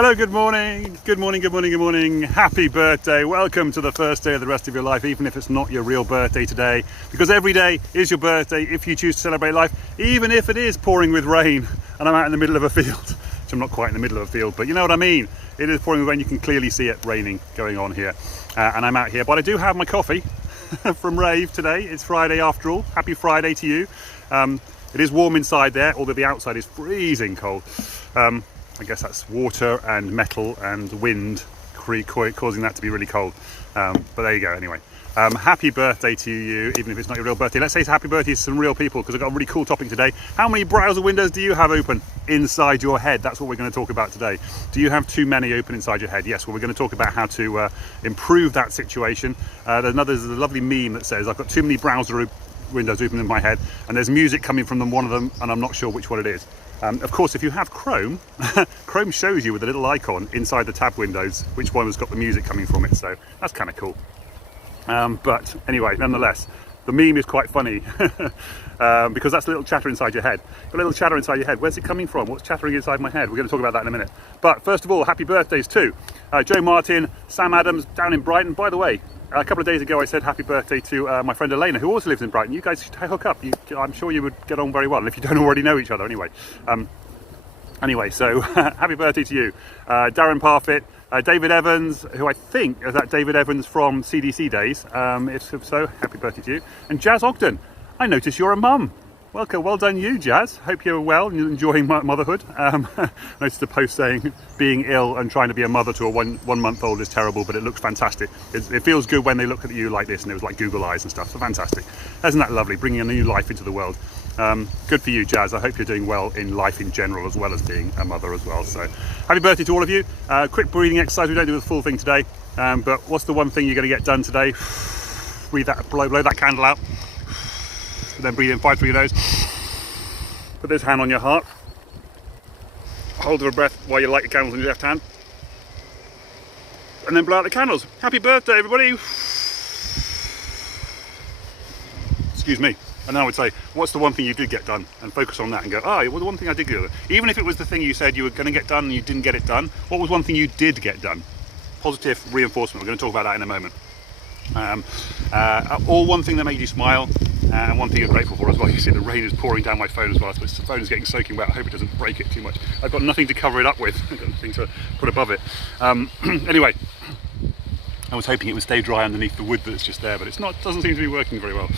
Hello, good morning. Good morning, good morning, good morning. Happy birthday. Welcome to the first day of the rest of your life, even if it's not your real birthday today. Because every day is your birthday if you choose to celebrate life, even if it is pouring with rain and I'm out in the middle of a field. Which I'm not quite in the middle of a field, but you know what I mean. It is pouring with rain. You can clearly see it raining going on here. And I'm out here, but I do have my coffee from Rave today. It's Friday after all. Happy Friday to you. It is warm inside there, although the outside is freezing cold. I guess that's water and metal and wind causing that to be really cold. But there you go anyway. Happy birthday to you, even if it's not your real birthday. Let's say it's happy birthday to some real people, because I've got a really cool topic today. How many browser windows do you have open inside your head? That's what we're going to talk about today. Do you have too many open inside your head? Yes, well, we're going to talk about how to improve that situation. There's a lovely meme that says, I've got too many browser windows open in my head, and there's music coming from one of them, and I'm not sure which one it is. Of course, if you have Chrome, Chrome shows you with a little icon inside the tab windows which one has got the music coming from it, so that's kind of cool. But anyway, nonetheless, the meme is quite funny because that's a little chatter inside your head. A little chatter inside your head. Where's it coming from? What's chattering inside my head? We're going to talk about that in a minute. But first of all, happy birthdays to Joe Martin, Sam Adams down in Brighton. By the way, a couple of days ago I said happy birthday to my friend Elena, who also lives in Brighton. You guys should hook up. I'm sure you would get on very well if you don't already know each other anyway. Anyway, so happy birthday to you. Daryn Parfit, David Evans, who I think is that David Evans from CDC days. If so, happy birthday to you. And Jazz Ogden, I notice you're a mum. Welcome, well done you, Jazz. Hope you're well and you're enjoying motherhood. I noticed a post saying being ill and trying to be a mother to a one-month-old is terrible, but it looks fantastic. It feels good when they look at you like this, and it was like Google eyes and stuff, so fantastic. Isn't that lovely, bringing a new life into the world? Good for you, Jazz. I hope you're doing well in life in general, as well as being a mother as well. So happy birthday to all of you. Quick breathing exercise. We don't do the full thing today, but what's the one thing you're going to get done today? Breathe that, blow that candle out. Then breathe in 5 through your nose. Put this hand on your heart. Hold your breath while you light your candles in your left hand. And then blow out the candles. Happy birthday, everybody. Excuse me. And then I would say, what's the one thing you did get done? And focus on that and go, well, the one thing I did get done. Even if it was the thing you said you were going to get done and you didn't get it done, what was one thing you did get done? Positive reinforcement. We're going to talk about that in a moment. Or one thing that made you smile, and one thing you're grateful for as well. You see the rain is pouring down my phone as well, so the phone is getting soaking wet. I hope it doesn't break it too much. I've got nothing to cover it up with. I've got nothing to put above it. Anyway, I was hoping it would stay dry underneath the wood that's just there, but it's not. Doesn't seem to be working very well.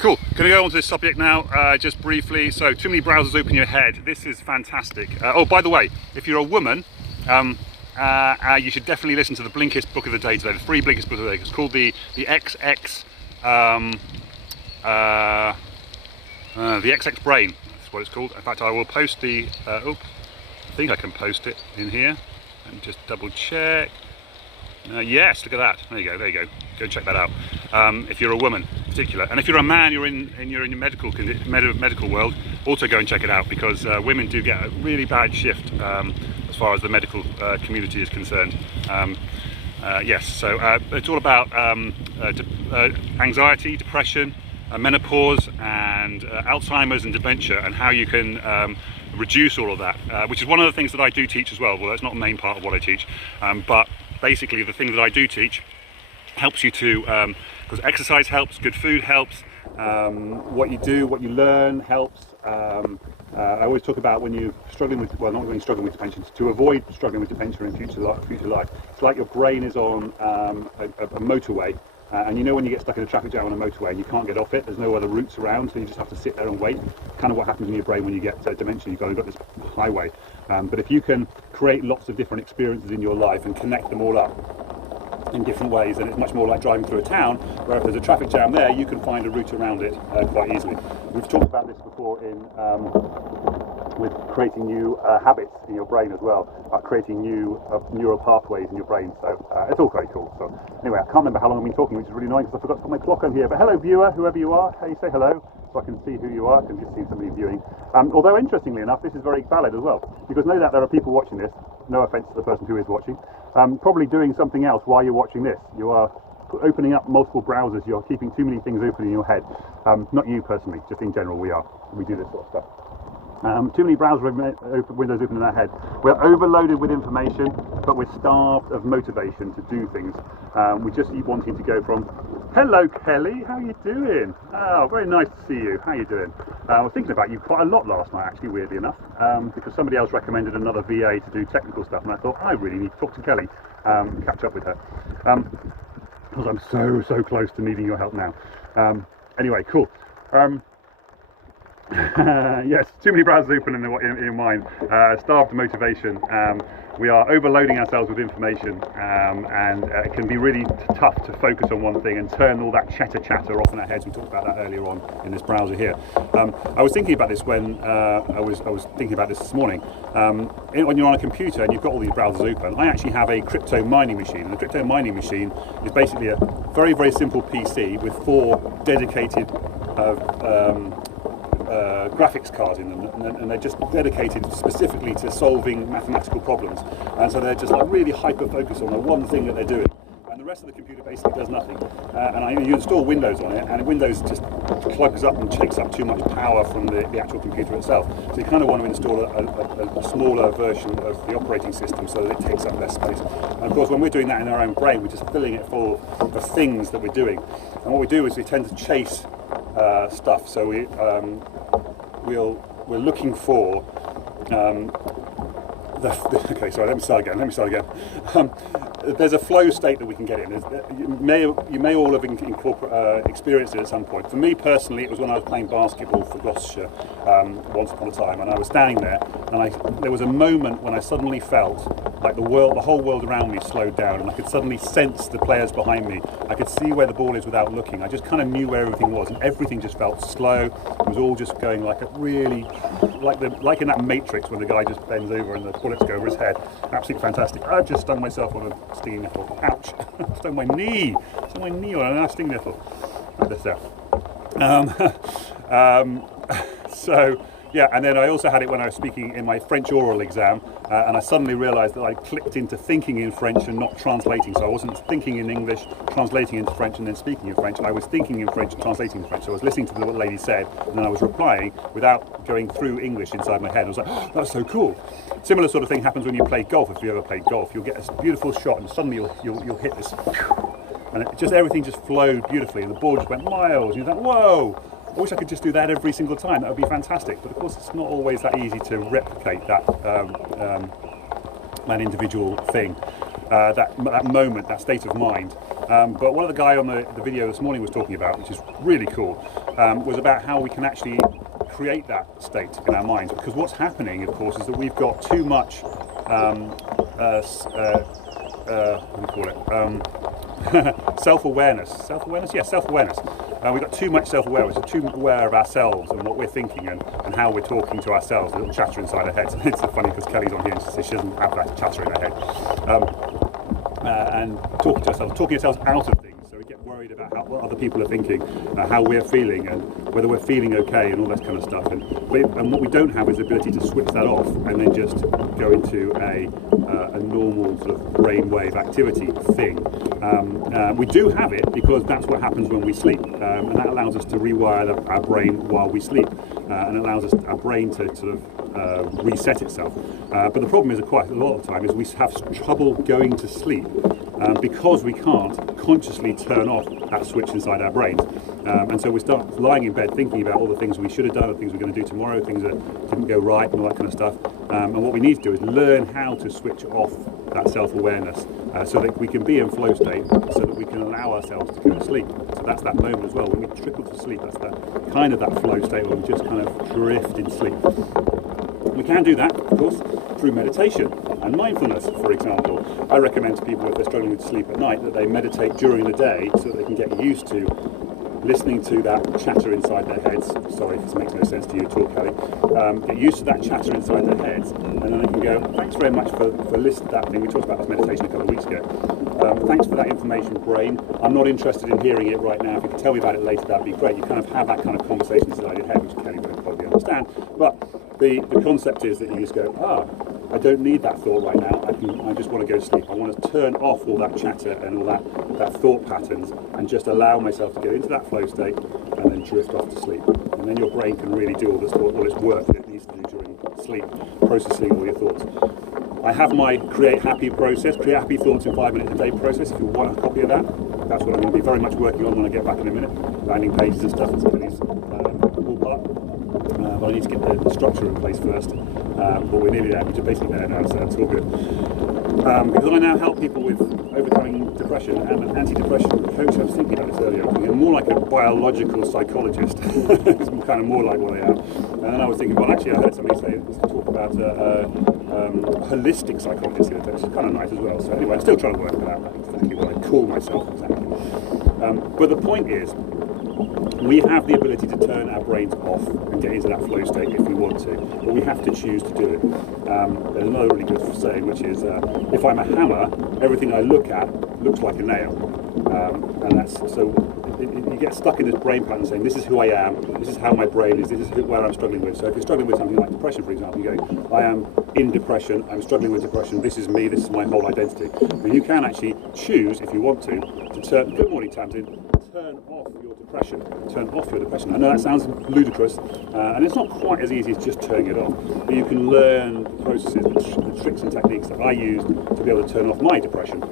Cool, going to go on to this subject now, just briefly. So, too many browsers open your head. This is fantastic. Oh, by the way, if you're a woman, you should definitely listen to the Blinkist book of the day today, the free Blinkist book of the day. It's called the XX Brain. That's what it's called. In fact, I will post the. I think I can post it in here, and just double check. Yes, look at that. There you go. Go check that out. If you're a woman, in particular, and if you're a man, you're in your medical world. Also, go and check it out, because women do get a really bad shift as far as the medical community is concerned. Yes, so it's all about anxiety, depression, menopause, and Alzheimer's and dementia, and how you can reduce all of that, which is one of the things that I do teach as well. Well, that's not the main part of what I teach, but basically the thing that I do teach helps you to, because exercise helps, good food helps, what you do, what you learn helps. I always talk about when you're struggling with, well, not when you're struggling with dementia, to avoid struggling with dementia in future life. It's like your brain is on a motorway, and you know when you get stuck in a traffic jam on a motorway and you can't get off it, there's no other routes around, so you just have to sit there and wait. Kind of what happens in your brain when you get dementia. You've got this highway. But if you can create lots of different experiences in your life and connect them all up in different ways, then it's much more like driving through a town, where if there's a traffic jam there, you can find a route around it quite easily. We've talked about this before with creating new habits in your brain as well, creating new neural pathways in your brain. So it's all very cool. So anyway, I can't remember how long I've been talking, which is really annoying because I forgot to put my clock on here. But hello, viewer, whoever you are. How you say hello, so I can see who you are. I can just see somebody viewing. Although interestingly enough, this is very valid as well, because no doubt there are people watching this. No offence to the person who is watching. Probably doing something else while you're watching this. You are opening up multiple browsers. You're keeping too many things open in your head. Not you personally, just in general. We do this sort of stuff. Too many browser windows open in our head. We're overloaded with information, but we're starved of motivation to do things. We just keep wanting to go from, hello Kelly, how you doing? Oh, very nice to see you, how you doing? I was thinking about you quite a lot last night, actually, weirdly enough, because somebody else recommended another VA to do technical stuff, and I thought, I really need to talk to Kelly, catch up with her. Because I'm so close to needing your help now. Anyway, cool. Yes, too many browsers open in your mind, starved of motivation. We are overloading ourselves with information, and it can be really tough to focus on one thing and turn all that chatter off in our heads. We talked about that earlier on in this browser here. I was thinking about this when I was thinking about this morning. When you're on a computer and you've got all these browsers open, I actually have a crypto mining machine, and the crypto mining machine is basically a very simple PC with 4 dedicated graphics cards in them, and they're just dedicated specifically to solving mathematical problems, and so they're just like really hyper focused on the one thing that they're doing, and the rest of the computer basically does nothing. And you install Windows on it, and Windows just plugs up and takes up too much power from the actual computer itself, so you kind of want to install a smaller version of the operating system so that it takes up less space. And of course, when we're doing that in our own brain, we're just filling it full of things that we're doing, and what we do is we tend to chase stuff. So we're looking for okay, sorry, let me start again. There's a flow state that we can get in. You may all have experienced it at some point. For me personally, it was when I was playing basketball for Gloucestershire once upon a time, and I was standing there, and there was a moment when I suddenly felt like the whole world around me slowed down, and I could suddenly sense the players behind me. I could see where the ball is without looking. I just kind of knew where everything was, and everything just felt slow. It was all just going like like in that Matrix when the guy just bends over and the bullets go over his head. Absolutely fantastic. I just stung myself on a stinging nettle. Ouch! Stung my knee on a stinging nettle. Like this there. So. Yeah, and then I also had it when I was speaking in my French oral exam, and I suddenly realised that I clicked into thinking in French and not translating. So I wasn't thinking in English, translating into French, and then speaking in French. I was thinking in French, translating in French. So I was listening to what the lady said, and then I was replying without going through English inside my head. I was like, oh, that's so cool. Similar sort of thing happens when you play golf. If you ever played golf, you'll get a beautiful shot, and suddenly you'll hit this, and everything just flowed beautifully, and the ball just went miles. And you think, whoa! I wish I could just do that every single time. That would be fantastic. But of course, it's not always that easy to replicate that individual thing, that moment, that state of mind. But what the guy on the video this morning was talking about, which is really cool, was about how we can actually create that state in our minds. Because what's happening, of course, is that we've got too much, self-awareness. Yeah, self-awareness. We've got too much self-awareness. We're too aware of ourselves and what we're thinking and how we're talking to ourselves. A little chatter inside our heads. It's so funny because Kelly's on here and she says she doesn't have that chatter in her head. And talking ourselves out of things. So we get worried about what other people are thinking, how we're feeling, and whether we're feeling okay, and all that kind of stuff. And what we don't have is the ability to switch that off and then just go into a normal sort of brainwave activity thing. We do have it because that's what happens when we sleep, and that allows us to rewire our brain while we sleep, and allows our brain to sort of reset itself. But the problem is that quite a lot of the time is we have trouble going to sleep because we can't consciously turn off that switch inside our brains. And so we start lying in bed thinking about all the things we should have done, the things we're going to do tomorrow, things that didn't go right, and all that kind of stuff. And what we need to do is learn how to switch off that self-awareness so that we can be in flow state, so that we can allow ourselves to go to sleep. So that's that moment as well. When we trickle to sleep, that's that flow state where we just kind of drift in sleep. We can do that, of course, through meditation and mindfulness, for example. I recommend to people if they're struggling with sleep at night that they meditate during the day so that they can get used to listening to that chatter inside their heads. Sorry if this makes no sense to you at all, Kelly. Get used to that chatter inside their heads, and then they can go, thanks very much for listening to that thing. We talked about this meditation a couple of weeks ago. Thanks for that information, brain. I'm not interested in hearing it right now. If you could tell me about it later, that'd be great. You kind of have that kind of conversation inside your head, which Kelly won't probably understand. But the concept is that you just go, I don't need that thought right now. I just want to go to sleep. I want to turn off all that chatter and all that thought patterns and just allow myself to go into that flow state and then drift off to sleep. And then your brain can really do all its work that it needs to do sleep, processing all your thoughts. I have my create happy process, create happy thoughts in 5 minutes a day process. If you want a copy of that, that's what I'm going to be very much working on when I get back in a minute. Landing pages and stuff, it's going to be all part. But I need to get the structure in place first. But we're nearly there, which is basically there now, so that's all good. Because I now help people with overcoming depression, and an anti-depression coach. I was thinking about this earlier. I'm more like a biological psychologist. It's kind of more like what I am. And then I was thinking, well, actually, I heard somebody say talk about holistic psychologist here, which is kind of nice as well. So anyway, I'm still trying to work that out. Exactly what I call myself exactly. But the point is, we have the ability to turn our brains off and get into that flow state if we want to, but we have to choose to do it. There's another really good saying, which is, if I'm a hammer, everything I look at looks like a nail. And that's so you get stuck in this brain pattern saying, this is who I am, this is how my brain is, this is where I'm struggling with. So if you're struggling with something like depression, for example, you go, I am in depression, I'm struggling with depression, this is me, this is my whole identity. And you can actually choose, if you want to turn, good morning Tamsin, turn off your depression. Turn off your depression. I know that sounds ludicrous, and it's not quite as easy as just turning it off, but you can learn the processes, the tricks and techniques that I use to be able to turn off my depression.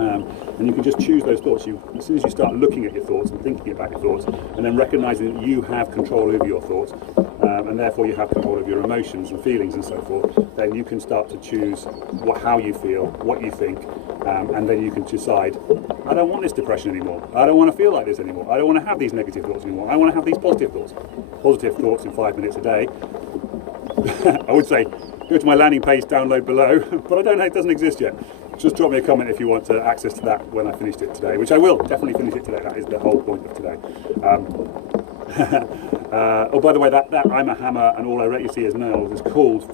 And you can just choose those thoughts. As soon as you start looking at your thoughts and thinking about your thoughts, and then recognizing that you have control over your thoughts, and therefore you have control of your emotions and feelings and so forth, then you can start to choose how you feel, what you think, and then you can decide, I don't want this depression anymore. I don't want to feel like this anymore. I don't want to have these negative thoughts anymore. I want to have these positive thoughts. Positive thoughts in 5 minutes a day. I would say, go to my landing page, download below, but I don't know, it doesn't exist yet. Just drop me a comment if you want access to that when I finished it today, which I will definitely finish it today. That is the whole point of today. Oh, by the way, that I'm a hammer and all I let you see is nails is called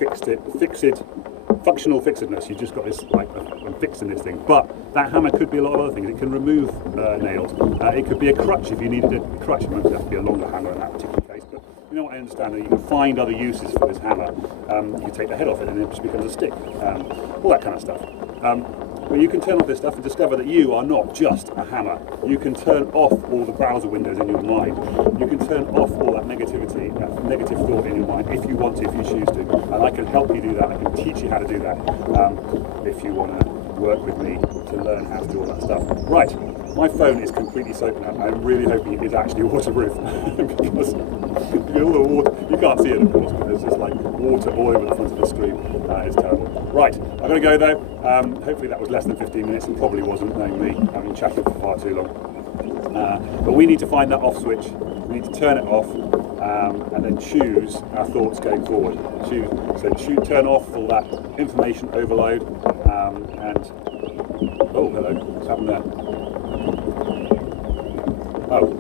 functional fixedness. You just got this, like, I'm fixing this thing. But that hammer could be a lot of other things. It can remove nails. It could be a crutch if you needed a crutch. It might have to be a longer hammer in that particular case. But you know what I understand, that you can find other uses for this hammer. You can take the head off it and it just becomes a stick. All that kind of stuff. But you can turn off this stuff and discover that you are not just a hammer. You can turn off all the browser windows in your mind. You can turn off all that negativity, that negative thought in your mind if you want to, if you choose to. And I can help you do that. I can teach you how to do that if you want to work with me to learn how to do all that stuff. Right, my phone is completely soaked now. I'm really hoping it is actually waterproof because all the water, you can't see it of course, but there's just like water all over the front of the screen. It's terrible. Right, I've got to go though. Hopefully that was less than 15 minutes. It probably wasn't, knowing me. I've been chatting for far too long. But we need to find that off switch. We need to turn it off and then choose our thoughts going forward. Turn off all that information overload and oh, hello, what's happened there? Oh,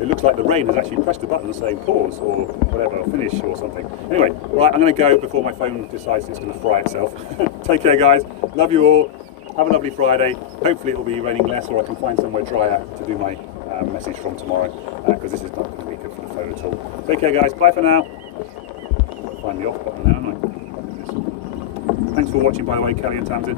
it looks like the rain has actually pressed the button saying pause or whatever, or finish or something. Anyway, right, I'm going to go before my phone decides it's going to fry itself. Take care, guys. Love you all. Have a lovely Friday. Hopefully it will be raining less, or I can find somewhere drier to do my message from tomorrow, because this is not going to be good for the phone at all. Take care, guys. Bye for now. I'll find the off button now, haven't I? Thanks for watching, by the way, Kelly and Tamsin.